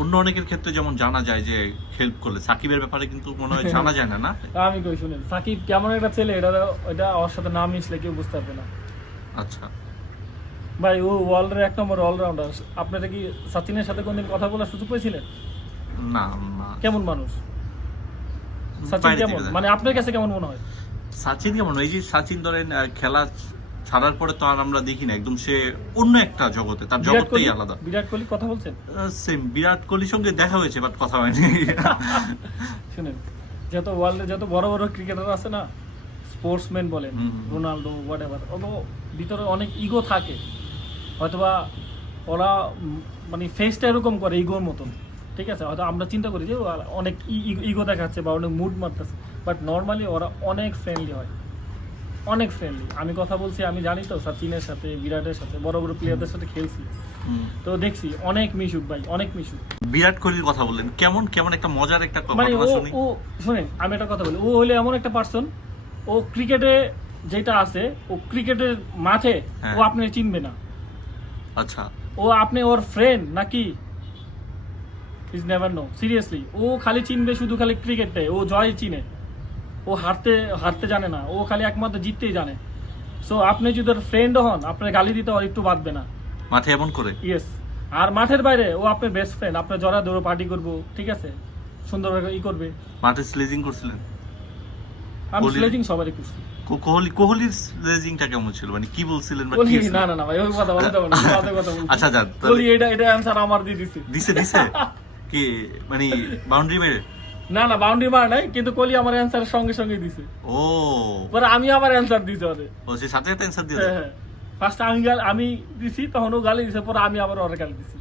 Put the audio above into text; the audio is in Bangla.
অন্য অনেকের ক্ষেত্রে যেমন জানা যায় যে হেল্প করলে সাকিবের ব্যাপারে কিন্তু মনে হয় জানা যায় না না? আমি কই শুনেন সাকিব কেমন একটা ছেলে এটা এটা ওর সাথে না মিশলে কেউ বুঝতে পারবে না। আচ্ছা। ভাই ও ওয়ার্ল্ডের এক নম্বর অলরাউন্ডার আপনারা কি সচিনের সাথে কোনদিন কথা বলার সুযোগ পেয়েছিলেন? না না। কেমন মানুষ? সচিন কেমন? মানে আপনার কাছে কেমন মনে হয়? সাচিন কেমন? এই যে সাচিন ধরেন খেলা ছাড়ার পরে তো আর আমরা দেখি না একদম সে অন্য একটা জগতে তার জগৎটাই আলাদা। বিরাট কোহলি কথা বলছেন? সেম বিরাট কোহলির সঙ্গে দেখা হয়েছে বাট কথা হয়নি। শুনেন যত ওয়ার্ল্ডে যত বড় বড় ক্রিকেটার আছে না স্পোর্টসম্যান বলেন। রোনাল্ডো হোয়াট এভার ভিতরে অনেক ইগো থাকে। হয়তোবা ওরা মানে ফেসটা এরকম করে ইগোর মতন। ঠিক আছে? হয়তো আমরা চিন্তা করি যে অনেক ইগো দেখাচ্ছে বা অনেক মুড মারতেছে। বাট নর্মালি ওরা অনেক ফ্রেন্ডলি হয়। অনেক ফ্রেন্ডলি আমি কথা বলছি আমি জানি তো সচিনের সাথে বিরাটের সাথে বড় বড় প্লেয়ারদের সাথে খেলছি। তো দেখছি অনেক মিশুক ভাই অনেক মিশুক। বিরাট কোহলির কথা বললেন কেমন কেমন একটা মজার একটা মানে ও শুনি। ও শুনেন আমি একটা কথা বলি ও হলে এমন একটা পার্সন ও ক্রিকেটে যেটা আছে ও ক্রিকেটের মাঠে হ্যাঁ। ও আপনি চিনবে না। আচ্ছা। ও আপনি ওর ফ্রেন্ড নাকি? ইজ নেভার নো সিরিয়াসলি ও খালি চিনবে শুধু খালি ক্রিকেটটাই ও জয় চিনে। ও হারতে হারতে জানে না। ও খালি একমাত্র জিততেই জানে। সো আপনি যদি ওর ফ্রেন্ড হন আপনার গালি দিতে ওর একটু বাঁধবে না। মাঠে এমন করে? ইয়েস আর মাঠের বাইরে ও আপনার বেস্ট ফ্রেন্ড আপনার জরা দৌড়ো পার্টি করব ঠিক আছে? সুন্দরভাবে ই করবে। মাঠে স্লেজিং করছিলেন? আমি স্লেজিং সবারই করছি। কোহলি কোহলির স্লেজিংটা কেমন ছিল? মানে কি বলছিলেন বা কি না না না ভাই ওই কথা বলতে পারব না কথা বলছি আচ্ছা যান কোহলি এটা এটা অ্যানসার আমার দিয়ে দিছি। দিছে দিছে? কি মানে বাউন্ডারি মেরে? না না বাউন্ডারি মার নাই কিন্তু কলি আমার অ্যানসার সঙ্গে সঙ্গে দিছে। ও। পরে আমি আবার অ্যানসার দিছি ওরে। ও সে সাথে সাথে অ্যান্সার দিছে হ্যাঁ দেয়? হ্যাঁ। ফার্স্ট আমি গাল আমি দিছি তখন ও গালি দিছে পরে আমি আবার ওর গালি দিছি।